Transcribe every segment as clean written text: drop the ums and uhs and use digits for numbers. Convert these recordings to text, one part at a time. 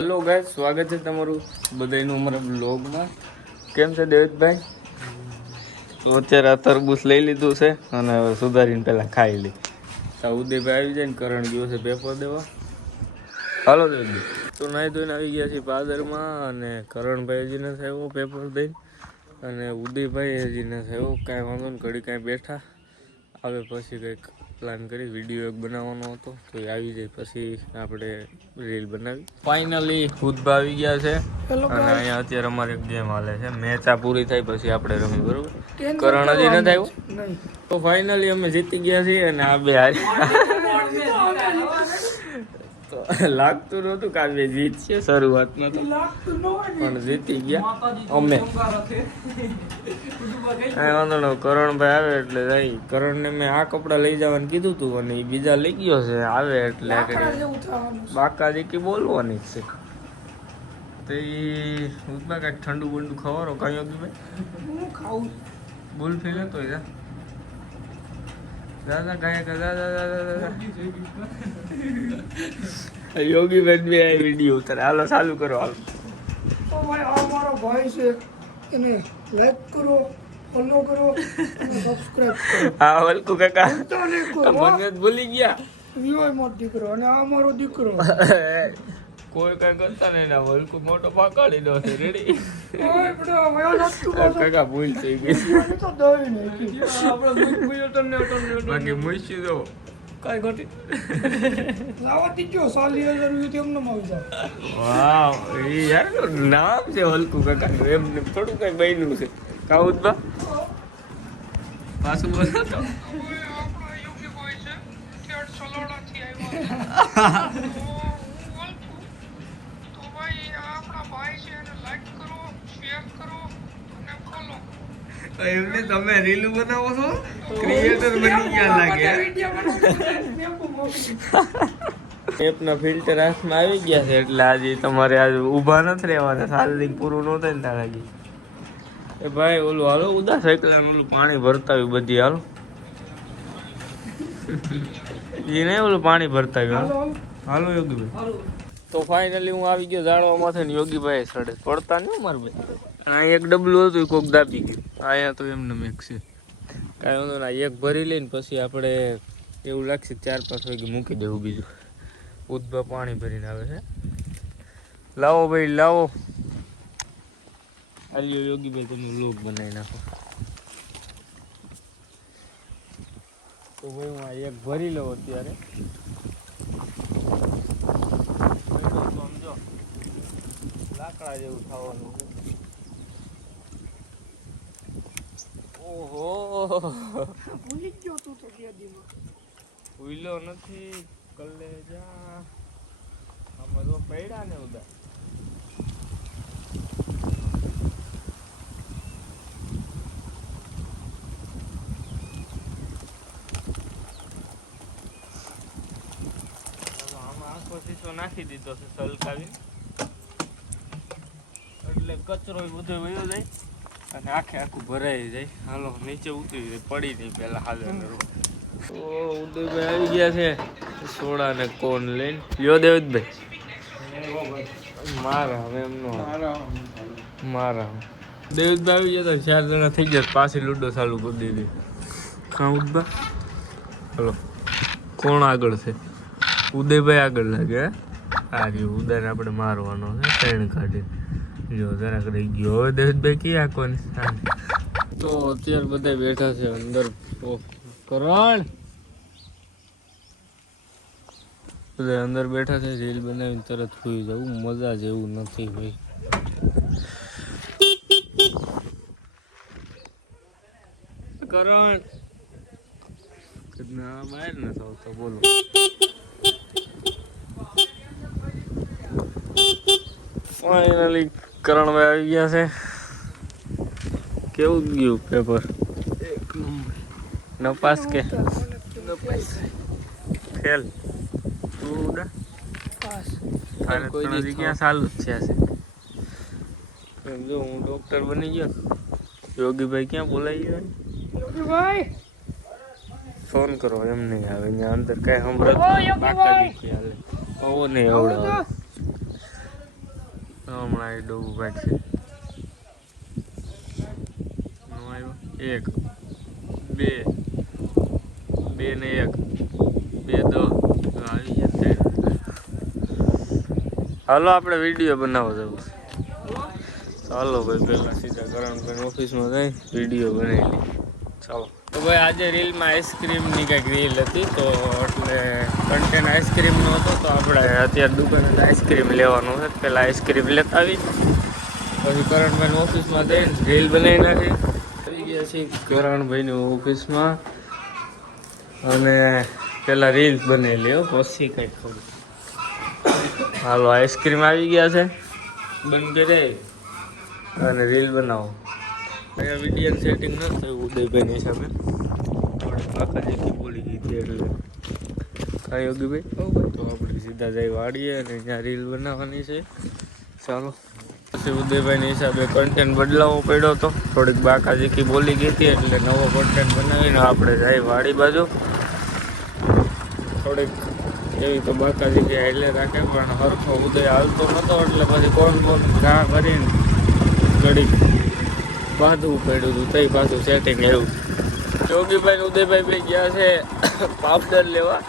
Hello guys, સ્વાગત છે તમારું બધાનું અમારા બ્લોગમાં. કેમ છે દેવેશભાઈ? તો અત્યારે આ તરબૂચ લઈ લીધું છે અને હવે સુધારીને પહેલાં ખાઈ લઈ. ઉદયભાઈ આવી જાય ને કરણ ગયો છે પેપર દેવા. હાલો દેવેશભાઈ. તો નાહી ધોઈને આવી ગયા છીએ પાદરમાં અને કરણભાઈ હજી નથી આવ્યો પેપર દઈને અને ઉદયભાઈ હજી નથી આવ્યો. કાંઈ વાંધો ને ઘડી કાંઈ બેઠા આવે પછી કંઈક પ્લાન કરી વિડીયો એક બનાવવાનો હતો તો એ આવી જાય પછી આપણે રીલ બનાવી. ફાઇનલી ખુદબા આવી ગયા છે અને અહીંયા અત્યારે અમારે એક ગેમ હાલે છે. મેચ આ પૂરી થાય પછી આપણે રમી, બરોબર? કરણ હજી નથી આવ્યો તો ફાઇનલી અમે જીતી ગયા છીએ અને આ બે હારી. તો લાગતું નહોતું કે આ બે જીત છે શરૂઆતમાં તો, પણ જીતી ગયા અમે. કાંઈ વાંધો ન, કરણભાઈ આવે એટલે જાય. કરણને મેં આ કપડાં લઈ જવાનું કીધું હતું અને એ બીજા લઈ ગયો છે. આવે એટલે બાકાજી કે બોલવાની જ છે. તો એ કાંઈક ઠંડુ બંડુ ખવારો કઈ યોગીભાઈ બોલ ફી લેતો દાદા કાંઈ દાદા યોગીભાઈ બે આ વિડીયો ઉતારે. હાલો ચાલુ કરો. હાલો તો ભાઈ આ મારો ભાઈ છે, એને લાઈક કરો, ફોલો કરો અને સબસ્ક્રાઇબ કરો. હા વલકુ કાકા બધાને કરો. મને ભૂલી ગયા. વિયોય મોટ દીકરો અને આ મારો દીકરો. કોઈ કઈ કરતા નહીં ના વલકુ મોટો પાકાડી દો છે. રેડી? ઓય બડા વયો લાગતું કાકા ભૂલ થઈ ગઈ. તો દઈ નહીં આપણે ભૂલ્યો તને બાકી મૂકી દો કાંઈ ઘટી. લાવા દીજો 40,000 રૂપિયા તેમને આવી જાય. વાવ, એ યાર નામ છે વલકુ કાકાનું, એમને થોડું કઈ બન્યું છે. કાઉદબા પાછું બોલો તો. એમને તમે રીલ બનાવો છો, ક્રિએટર બની ગયા લાગે. એપના ફિલ્ટર હાથમાં આવી ગયા છે એટલે આજે તમારે આજે ઊભા નથી રહેવાના. સાલ પૂરું ન થાય ને તારા હજી. એ ભાઈ ઓલું હાલો ઉદાસ એકલા ઓલું પાણી ભરતાવ્યું બધી. હાલો એ નહીં ઓલું પાણી ભરતાવ્યું. હાલો યોગીભાઈ. તો ફાઇનલી હું આવી ગયો જાળવામાં ને યોગીભાઈ સડે પડતા નહીં મારું ભાઈ. અને અહીં એક ડબલું હતું કોક દાબી ગયું. અહીંયા તો એમને મેક છે કાંઈ વાંધો ના. એક ભરી લઈને પછી આપણે એવું લાગશે 4-5 વાગે મૂકી દેવું. બીજું ઉદબા પાણી ભરીને આવે છે. લાવો ભાઈ લાવો. આલ્યો યોગીભાઈ તમે લોક બનાવી નાખો. તો ભાઈ હું આ એક ભરી લઉં અત્યારે. સમજો લાકડા જેવું થવાનું છે. ઓહો ભૂલી ગયો તું તો કેદીમાં. ભૂલ્યો નથી કલેજા. આમાં તો પડ્યા ને ઉદા. આમાં આખો શીશો નાખી દીધો છે સલકાવી એટલે કચરો બધો વયો જાય અને આખે આખું ભરાઈ જાય. હાલો નીચે ઉતરી જાય, પડી નહીં પેલા હાલ. તો ઉદયભાઈ આવી ગયા છે સોડા ને કોન લઈને. લ્યો દેવેશભાઈ મારા હવે એમનો મારા દેવેશભાઈ આવી ગયા તો 4 જણા થઈ ગયા. પાછી લૂડો ચાલુ કરી દીધી. ખાઉદબા હલો કોણ આગળ છે? ઉદયભાઈ આગળ લાગે. આ રહ્યું ઉદયને આપણે મારવાનો છે 3 કાઢી. જો જરાક રહી ગયો. હવે દેવેશભાઈ ક્યાં કોની તો અત્યારે બધા બેઠા છે અંદર. કરણ બધા અંદર બેઠા છે. રીલ બનાવીને તરત સુઈ જવું મજા જેવું નથી ભાઈ. કરણ ના બહાર નથી આવતો બોલો. ફાઇનલી કરણભાઈ આવી ગયા છે. કેવું ગયું પેપર? નપાસ કે ફેલ? કોઈ ક્યાં સારું જ છે. જો હું ડોક્ટર બની ગયો. યોગીભાઈ ક્યાં બોલાવી ગયા? યોગીભાઈ ફોન કરો એમ નહીં આવે. અહીંયા અંદર કઈ સંભળાતું બાકા દીધી હાલે. નહીં આવડે હમણાં એ ડોવું કાઢશે. નો આવ્યો. 1 2 ને 1 2 10 આવી ગયા. હાલો આપણે વિડીયો બનાવવો જવું. ચાલો ભાઈ પહેલાં સીધા કરણભાઈ ઓફિસમાં જઈ વિડીયો બનાવી લઈએ. ચાલો તો ભાઈ આજે રીલમાં આઈસ્ક્રીમની કંઈક રીલ હતી તો એટલે કન્ટેન્ટ આઈસ્ક્રીમનો હતો તો આપણે અત્યારે દુકાને આઈસ્ક્રીમ લેવાનું છે. પહેલાં આઈસ્ક્રીમ લેતા આવી પછી કરણભાઈની ઓફિસમાં જઈને રીલ બનાવી નાખી. આવી ગયા છીએ કરણભાઈની ઓફિસમાં અને પહેલાં રીલ બનાવી લ્યો પછી કંઈક ખબર. હાલો આઈસ્ક્રીમ આવી ગયા છે બંધ કરે અને રીલ બનાવો. અહીંયા વિડીયો સેટિંગ ન થયું ઉદયભાઈની હિસાબે આખા જેથી બોલી ગઈ હતી એટલે કાંઈ યોગીભાઈ તો આપણે સીધા જઈ વાળીએ અને ત્યાં રીલ બનાવવાની છે. ચાલો પછી ઉદયભાઈની હિસાબે કન્ટેન્ટ બદલાવવો પડ્યો હતો. થોડીક બાકા જેથી બોલી ગઈ હતી એટલે નવો કન્ટેન્ટ બનાવીને આપણે જઈ વાડી બાજુ. થોડીક એવી તો બાકાજી કે એટલે રાખે પણ હરખો ઉદય હાલતો નહોતો એટલે પછી કોણ ઘા કરીને ઘડીક બાંધવું પડ્યું હતું. તઈ પાછું સેટિંગ એવું. યોગીભાઈ ઉદયભાઈ ભાઈ ગયા છે પાવડર લેવા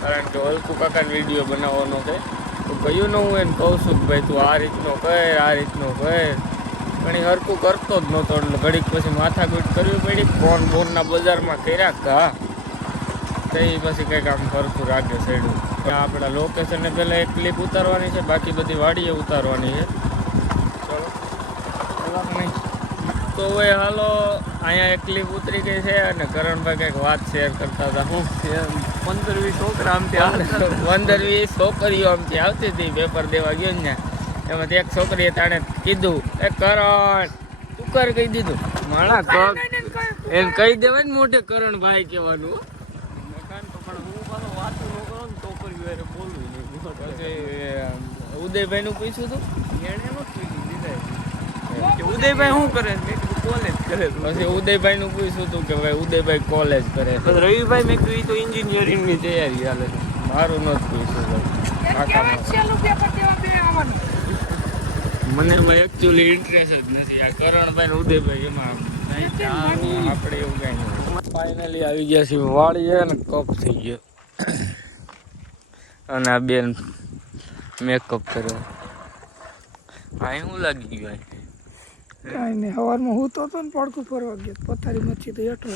કારણ કે હલકુ કાકાનો વિડીયો બનાવવાનો છે. તો કહ્યું ને હું એને કહું છું કે ભાઈ તું આ રીતનો કર આ રીતનો કર પણ એ હરખું કરતો જ નહોતો એટલે ઘડીક પછી માથાકૂટ કરવી પડી. ફોનના બજારમાં કર્યા ઘા તઈ પછી કંઈક આમ ફરતું રાખે સાઈડું. આપણા લોકેશનને પહેલાં એક ક્લિપ ઉતારવાની છે બાકી બધી વાડીએ ઉતારવાની છે. ચલો નહીં તો હવે હાલો અહીંયા એક ક્લિપ ઉતરી ગઈ છે અને કરણભાઈ કંઈક વાત શેર કરતા હતા. હું 15-20 છોકરા આમથી 15-20 છોકરીઓ આમથી આવતી હતી પેપર દેવા ગયો ને એમાંથી એક છોકરીએ તાણે કીધું એ કરણ તું કર કહી દીધું માણા એને કહી દેવાય ને મોઢે કરણભાઈ કહેવાનું. ઉદયભાઈ નું પૂછ્યું હતું ઉદયભાઈ શું કરે કોલેજ કરે. પછી ઉદયભાઈ નું પૂછ્યું હતું કે ભાઈ ઉદયભાઈ કોલેજ કરે. રવિભાઈ મેં કહ્યું તો એન્જિનિયરિંગ ની તૈયારી હાલે. મારું નથી પૂછ્યું. મને એકચ્યુઅલી ઇન્ટરેસ્ટ જ નથી આ કરણભાઈ ને ઉદયભાઈ એમાં આપણે એવું કઈ નહીં. ફાઇનલી આવી ગયા છીએ વાળીએ ને કપ થઈ ગયો અને આ બેન મેકઅપ કર્યો. આ શું લાગી ગયું? કાંઈ નહીં સવારમાં હું તો હતો ને પડકું ફરવા ગયો પથારી મચ્છી તો હેઠો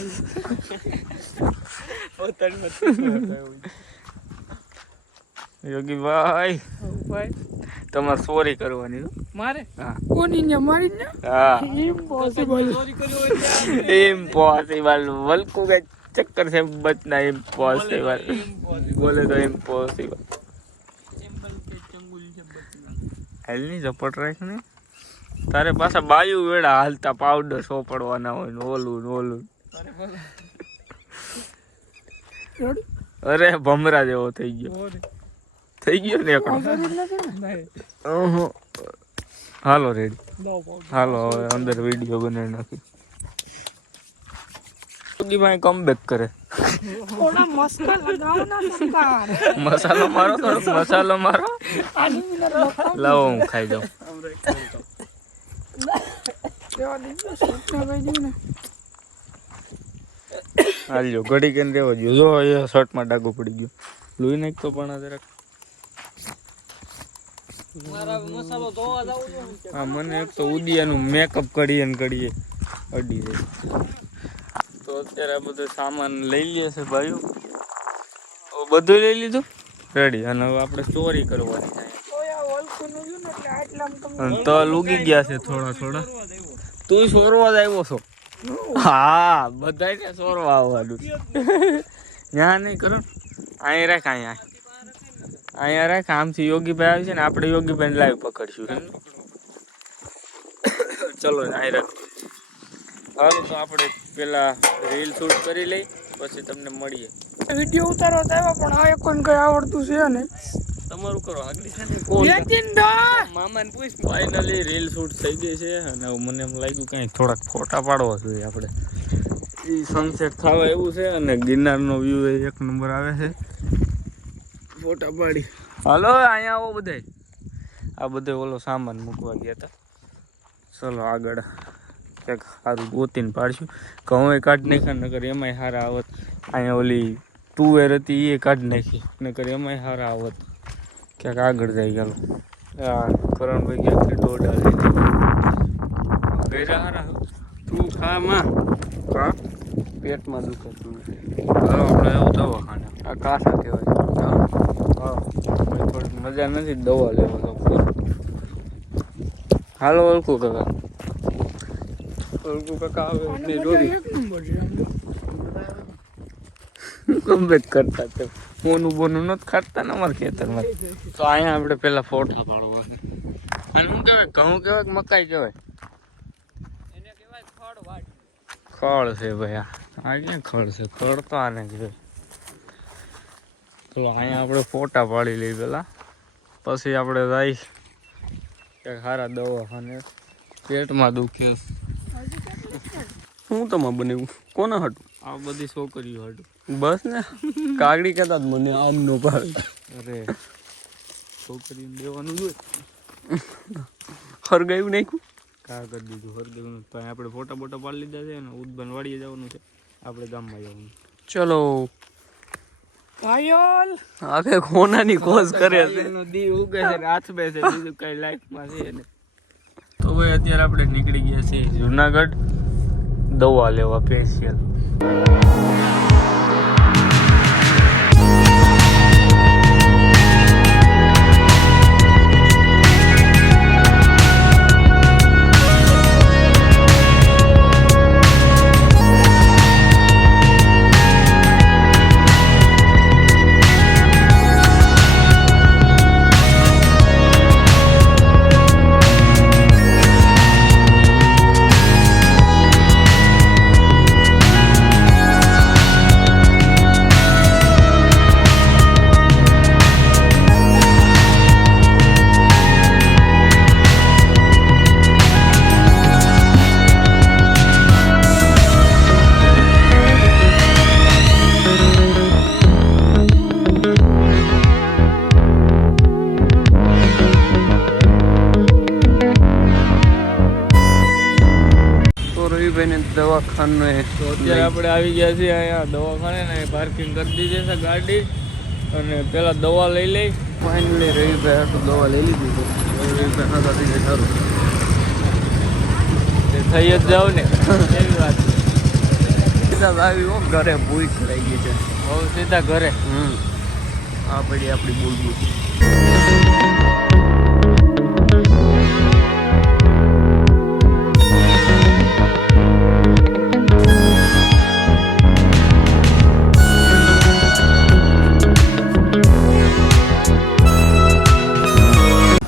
યોગીભાઈ તમારે ચોરી કરવાની મારે હા કોની ને મારી ને હા ઇમ્પોસિબલ ઇમ્પોસિબલ વલકુ કે ચક્કર છે બચના ઇમ્પોસિબલ બોલે તો ઇમ્પોસિબલ હાલની ઝપટ રાખ ને તારે પાછા બાયુ વેળા હાલતા પાવડર સોપડવાના હોય ને ઓલું અરે ભમરા જેવો થઈ ગયો ને એકડો. હાલો રેડી હાલો હવે અંદર વિડીયો બનાવી નાખી. યોગીભાઈ કમબેક કરે. મસાલો મારો થોડોક મસાલો મારો લાવો હું ખાઈ જાઉં. હાલ્યો ઘડી કેમ રહેવો જોઈએ. જો એ શર્ટમાં ડાઘો પડી ગયો લોહી નાખતો પણ જરાક. હા મને એક તો ઉદિયાનું મેકઅપ કરીએ અડી જાય. તો અત્યારે આ બધો સામાન લઈ લે છે ભાઈઓ. બધું લઈ લીધું રેડી અને હવે આપણે ચોરી કરવાની તલ ઉગી ગયા છે થોડા. તું સોરવા જ આવ્યો છો? હા બધાને સોરવા આવવાનું. ત્યાં નહીં કરો અહીંયા રાખ અહીંયા રાખ. આમથી યોગીભાઈ આવી છે ને આપણે યોગીભાઈ લાઈવ પકડશું. ચલો અહીં રાખ. હાલો તો આપણે પેલા રીલ શૂટ કરી લઈ પછી તમને મળીએ. વિડીયો ઉતારવા તો આવ્યા પણ આ કોઈને કઈ આવડતું છે ને તમારું કરો આગળ મામાને પૂછ. ફાઇનલી રીલ શૂટ થઈ ગઈ છે અને મને એમ લાગ્યું કંઈ થોડાક ફોટા પાડવા જોઈએ આપણે. એ સનસેટ થવા એવું છે અને ગિરનારનો વ્યૂ એક નંબર આવે છે. ફોટા પાડી હાલો અહીંયા આવો બધાય. આ બધો ઓલો સામાન મૂકવા ગયા હતા. ચલો આગળ ક્યાંક સારું ગોતીને પાડશું. ઘઉં કાઢી નાખ્યા નકર એમાંય સારા આવત. અહીંયા ઓલી તુવેર હતી એ કાઢી નાખી નકર એમાંય સારા આવત. ક્યાંક આગળ જાય ગયેલો. આ કરણભાઈ ક્યાંકથી દોડા લઈ ગયેલા સારા. તું ખા માં કા પેટમાં દુખે તું. આપણે આવું દવાખાને. આ કાસા કહેવાય. હા થોડીક મજા નથી દવા લેવા તો. હાલો ઓળખું કાકા. ઓળખું કાકા આવે આને એટલે બધા દોરી એક નંબર છે આમ તો. કમ્બેક કરતા તે ફોનું બોનું નથી ખાતા ને અમારા ખેતરમાં. તો અહીંયા આપણે પેલા ફોટા પાડવા છે. અને શું કહેવાય ઘઉં કહેવાય કે મકાઈ કહેવાય? એને કહેવાય ખડ વાટ. ખળ છે ભાઈ. આ ક્યાં ખળ છે? ખળ તો આને કહેવાય. તો અહીંયા આપણે ફોટા પાડી લઈએ પેલા, પછી આપણે જાય ક્યાંક સારા દવાખાને. પેટમાં દુખે. હું તમારે બનાવ્યું કોના હતું? આ બધી છોકરીઓ હાટું. બસ ને કાગડી કહેતા જ મને આમ નો ભાવે. અરે છોકરીને દેવાનું જોઈએ. હરગાયું નાખ્યું. કા કરી દીધું હરદેવનું. તો અહીં આપણે ફોટા બોટા પાડી લીધા છે ને ઉદબન વાડીએ જવાનું છે. આપણે ગામમાં જવાનું. ચલો પાયલ આખે કોનાની કોસ કરે છે. દી ઉગે છે હાથ બે છે બીજું કઈ લાઈફમાં છે ને. તો ભાઈ અત્યારે આપણે નીકળી ગયા છીએ જુનાગઢ દવા લેવા સ્પેશિયલ. દવાખાને તો અત્યારે આપણે આવી ગયા છીએ અહીંયા દવાખાને ને પાર્કિંગ કરી દીધી છે ગાડી. અને પેલા દવા લઈ લઈ. ફાઇનલી રવિભાઈ આટલું દવા લઈ લીધી છે. રવિભાઈ ખાતા થઈ જાય સારું. તે થઈ જ જાવ ને એવી વાત છે. સીધા આવી હો ઘરે ભૂખ લાગી છે. હવે સીધા ઘરે. આ પડી આપણી બુલબુલ.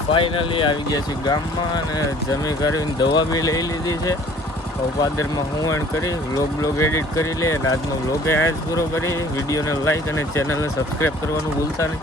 ફાઇનલી આવી ગયા છીએ ગામમાં અને જમી કરીને દવા બી લઈ લીધી છે. પાદરમાં હું એન્ડ કરી વ્લોગ એડિટ કરી લે અને આજનો વ્લોગ અહીંયા જ પૂરો કરી. વિડીયોને લાઈક અને ચેનલને સબસ્ક્રાઈબ કરવાનું ભૂલતા નહીં.